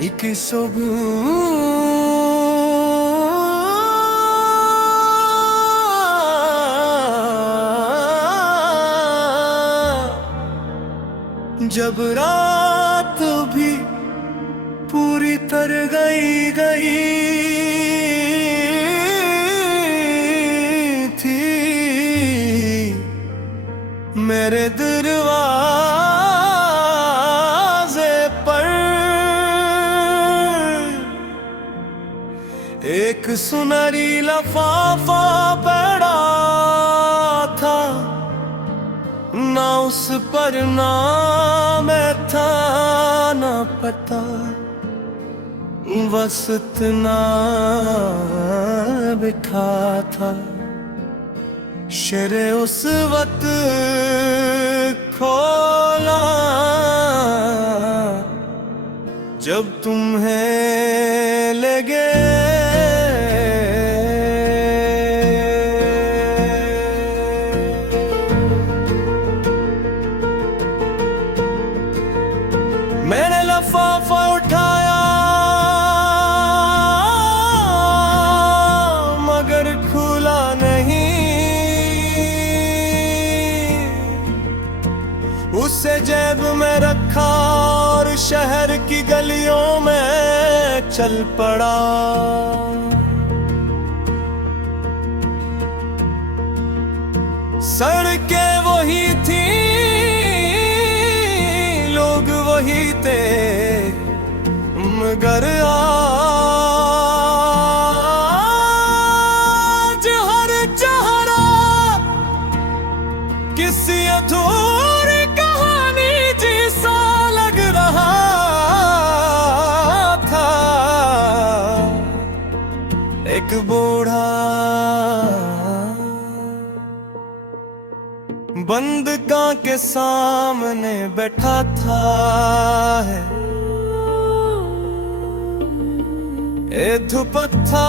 E que soube जब रात भी पूरी तर गई थी मेरे दरवाजे पर एक सुनहरी लफाफा पड़ा था, ना उस पर नाम था ना पता, बस इतना लिखा था। शेरे उस वक्त खोला जब तुम्हें ले गए। मैंने लफाफा उठाया मगर खुला नहीं, उसे जेब में रखा और शहर की गलियों में चल पड़ा। सड़कें वही थी, लोग वही थे, मगर आज हर चेहरा किसी अधूरी कहानी जैसा लग रहा था। एक बूढ़ा बंद कां के सामने बैठा था है, ए दुपट्टा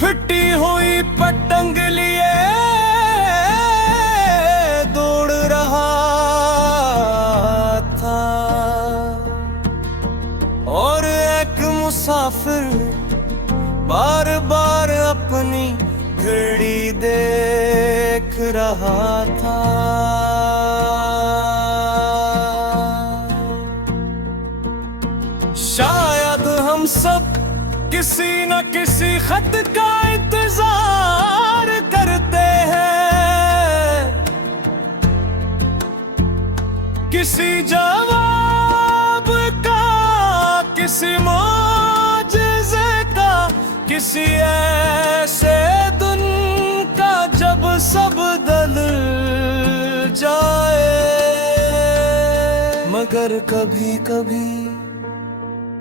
फटी हुई पतंग लिए दौड़ रहा था, और एक मुसाफिर बार बार अपनी घड़ी देख रहा था। शायद हम सब किसी न किसी खत का इंतजार करते हैं, किसी जवाब का, किसी मौजज़े का, किसी ऐसे दिन का जब सब बदल जाए। मगर कभी कभी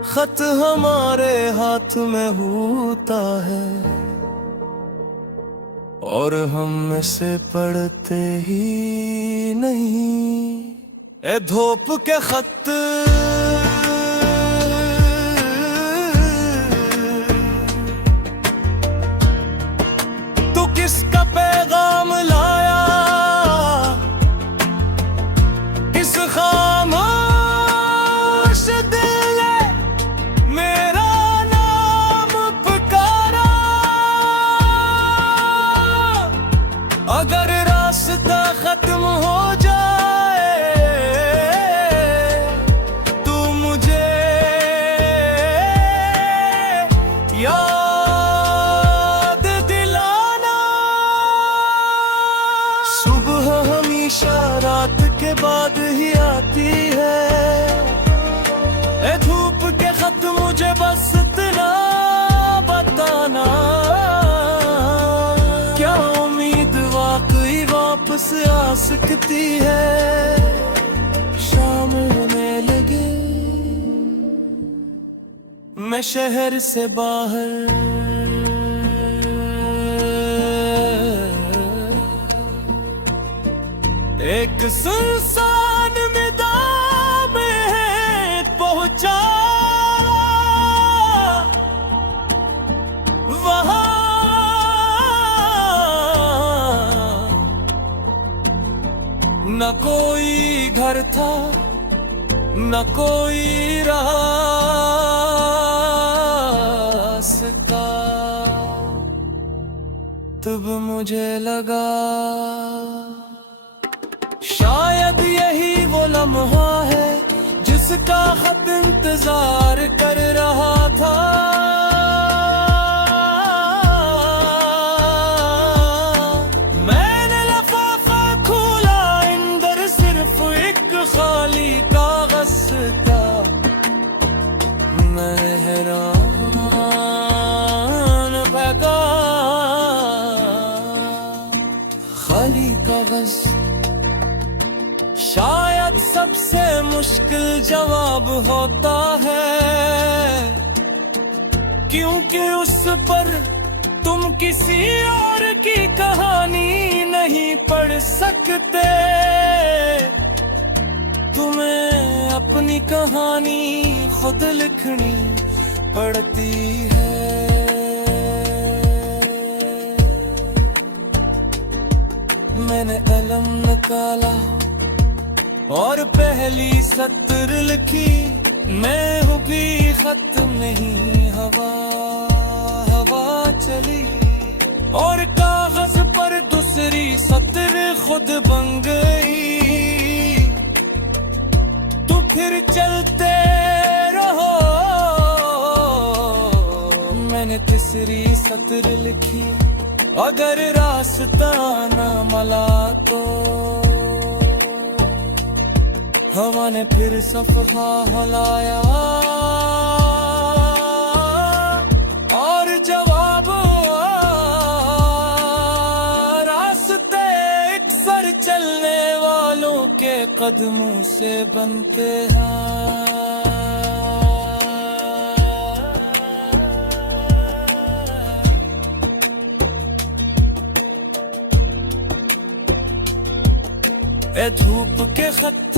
खत हमारे हाथ में होता है और हम इसे पढ़ते ही नहीं। ए धोप के खत किसका पैगाम लाया, किस खामोश दिल ने मेरा नाम पुकारा। अगर रास्ता खत्म हो जाए तो मुझे रात के बाद ही आती है। ए धूप के खत मुझे बस इतना बताना, क्या उम्मीद वाकई वापस आ सकती है। शाम होने लगी, मैं शहर से बाहर एक सुनसान मैदान में पहुंचा। वहां न कोई घर था न कोई रास्ता। तब मुझे लगा शायद यही वो लम्हा है जिसका खत इंतजार कर रहा था। मैंने लिफाफा खोला, अंदर सिर्फ एक खाली कागज था। मैं हैरान बैठा, खाली कागज। शायद सबसे मुश्किल जवाब होता है, क्योंकि उस पर तुम किसी और की कहानी नहीं पढ़ सकते। तुम्हें अपनी कहानी खुद लिखनी पड़ती है। मैंने कलम निकाला और पहली सत्र लिखी। मैं हूँ भी खत नहीं, हवा हवा चली और कागज पर दूसरी सत्र खुद बन गई। तो फिर चलते रहो। मैंने तीसरी सत्र लिखी, अगर रास्ता न मिला तो। हवा ने फिर सफहा हिलाया और जवाब रास्ते अक्सर चलने वालों के कदमों से बनते हैं। ए धूप के खत,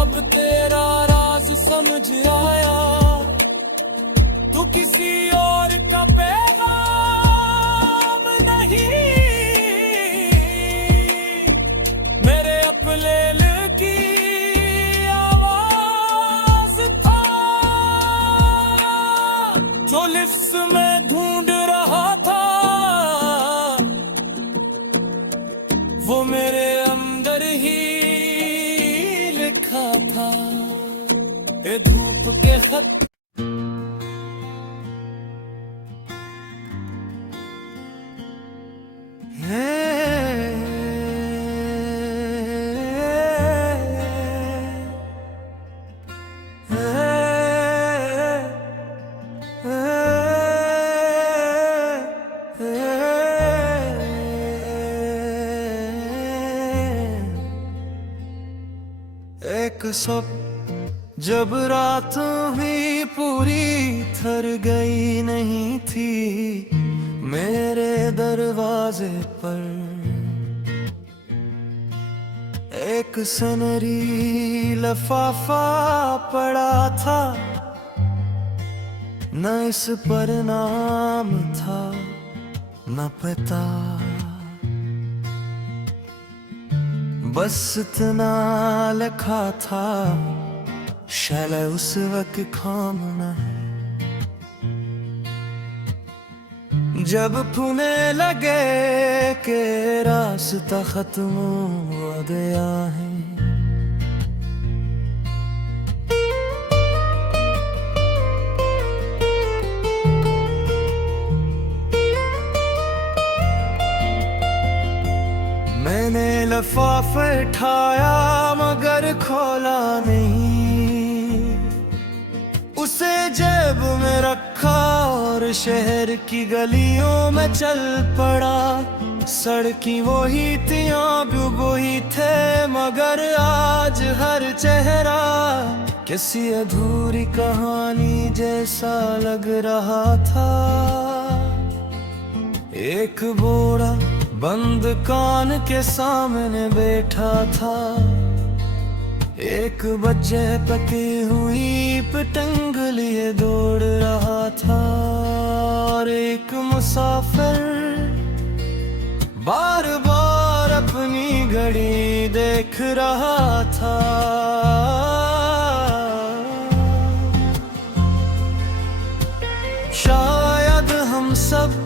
अब तेरा राज समझ आया। तू किसी और का पैगाम नहीं, मेरे अपने दिल की आवाज था। जो लिफ्ट में ढूंढ रहा था वो मेरे अंदर ही लिखा था। ये धूप के खत, एक सब जब रात हुई पूरी थर गई नहीं थी मेरे दरवाजे पर। एक सनरी लिफाफा पड़ा था, न इस पर नाम था न पता, बस इतना लिखा था शायद उस वक्त खामना है। जब पुने लगे के रास्ता खत्म हो गया है, मैंने लिफाफा उठाया मगर खोला नहीं, उसे जेब में रखा और शहर की गलियों में चल पड़ा। सड़की वही थी भी वही थे मगर आज हर चेहरा किसी अधूरी कहानी जैसा लग रहा था। एक बोरा बंद कान के सामने बैठा था, एक बच्चे पकी हुई पतंग लिए दौड़ रहा था और एक मुसाफिर बार बार अपनी घड़ी देख रहा था। शायद हम सब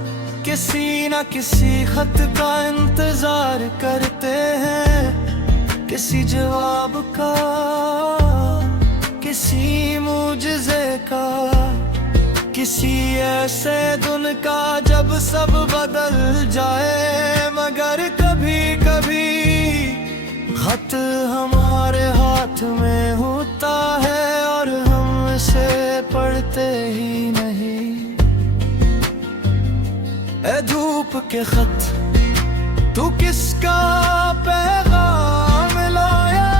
किसी न किसी खत का इंतजार करते हैं, किसी जवाब का, किसी मुझसे का, किसी ऐसे दिन का जब सब बदल जाए। मगर कभी कभी खत हमारे हाथ में होता है और हम इसे पढ़ते ही नहीं। ए धूप के खत, तू किसका पैगाम लाया,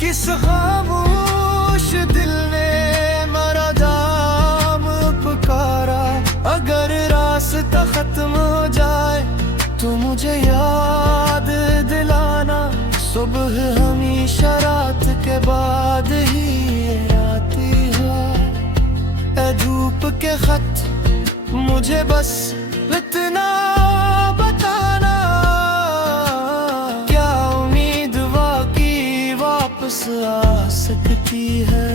किस खामोश दिल ने मरा जाम पुकारा। अगर रास्ता खत्म हो जाए तो मुझे याद दिलाना, सुबह हमेशा रात के बाद ही आती है। ए धूप के खत, मुझे बस इतना बताना, क्या उम्मीद वाकई वापस आ सकती है।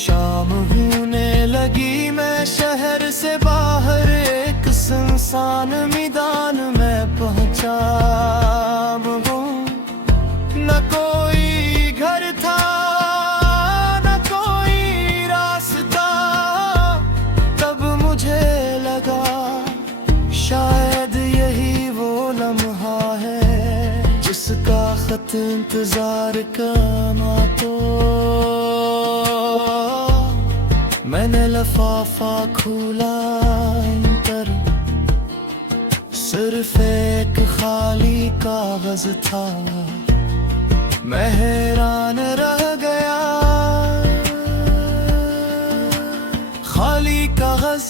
शाम होने लगी, मैं शहर से बाहर एक सुनसान मैदान में पहुंचा हूँ। न कोई घर था, न कोई रास्ता। तब मुझे लगा शायद यही वो लम्हा है जिसका खत इंतजार करना। तो मैंने लिफाफा खोला, पर सिर्फ एक खाली कागज था। मैं हैरान रह गया, खाली कागज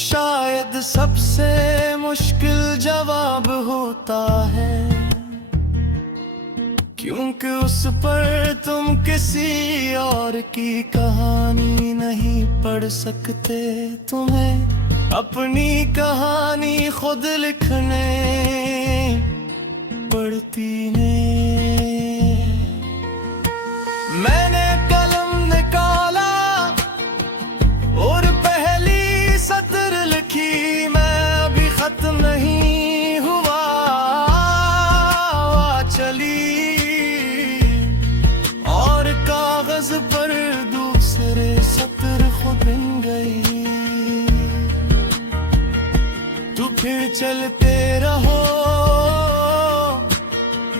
शायद सबसे मुश्किल जवाब होता है, क्योंकि उस पर तुम किसी और की कहानी नहीं पढ़ सकते। तुम्हें अपनी कहानी खुद लिखने पड़ती है। मैंने कलम निकाला और पहली सतर लिखी। मैं अभी खत्म नहीं हुआ, चली और कागज पर दूसरे सतर खुद बन गई। तू फिर चलते रहो,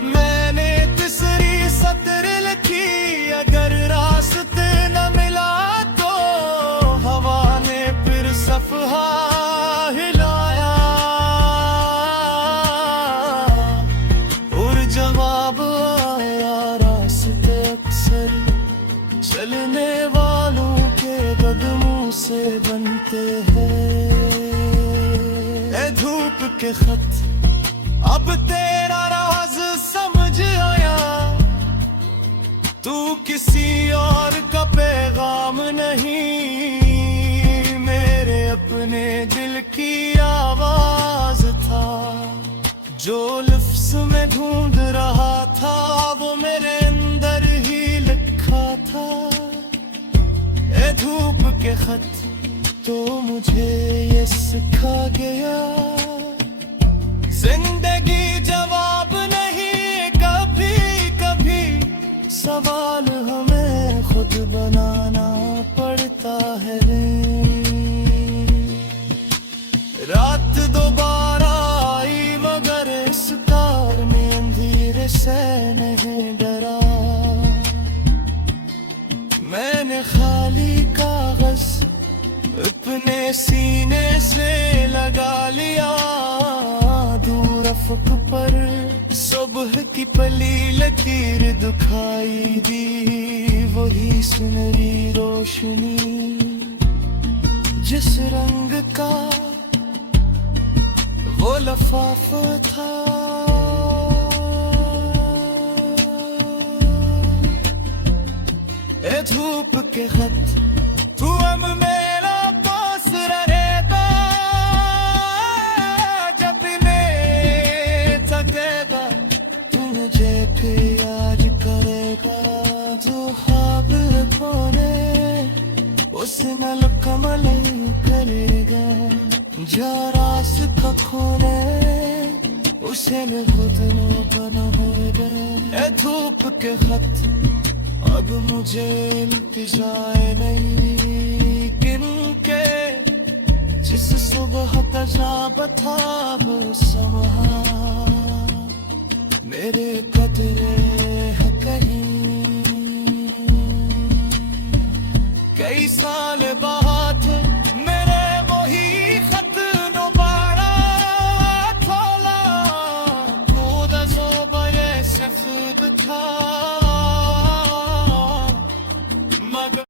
मैंने तीसरी सतर लिखी। अगर रास्ते न मिला तो हवा ने फिर सफहा हिलाया और जवाब आया, रास्ते अक्सर चलने वालों के कदमों से बनते हैं। ए धूप के खत, अब तेरा राज समझ आया। तू किसी और का पैगाम नहीं, मेरे अपने दिल की आवाज था। जो लफ्ज़ में ढूंढ रहा था वो मेरे अंदर ही लिखा था। ए धूप के खत, तो मुझे ये सिखा गया, जिंदगी जवाब नहीं, कभी कभी सवाल हमें खुद बनाना पड़ता है। रात दोबारा आई मगर इस कार में अंधेरे से नहीं डरा। मैंने खाली कागज अपने सीने से लगा लिया। दूर अफक पर सुबह की पली लकीर दिखाई दी, वही सुनहरी रोशनी जिस रंग का वो लिफाफा था। ए धूप के खत, तू अब मेरा पास रहता। उसे नल कमल करेगा, जो रास्ता खोले उसे में खुद बना होगा। ए धूप के खत अब मुझे इंतजार नहीं, किनके जिस सुबह तजाब था वो समा, मेरे कदरे है कहीं कई साल बाद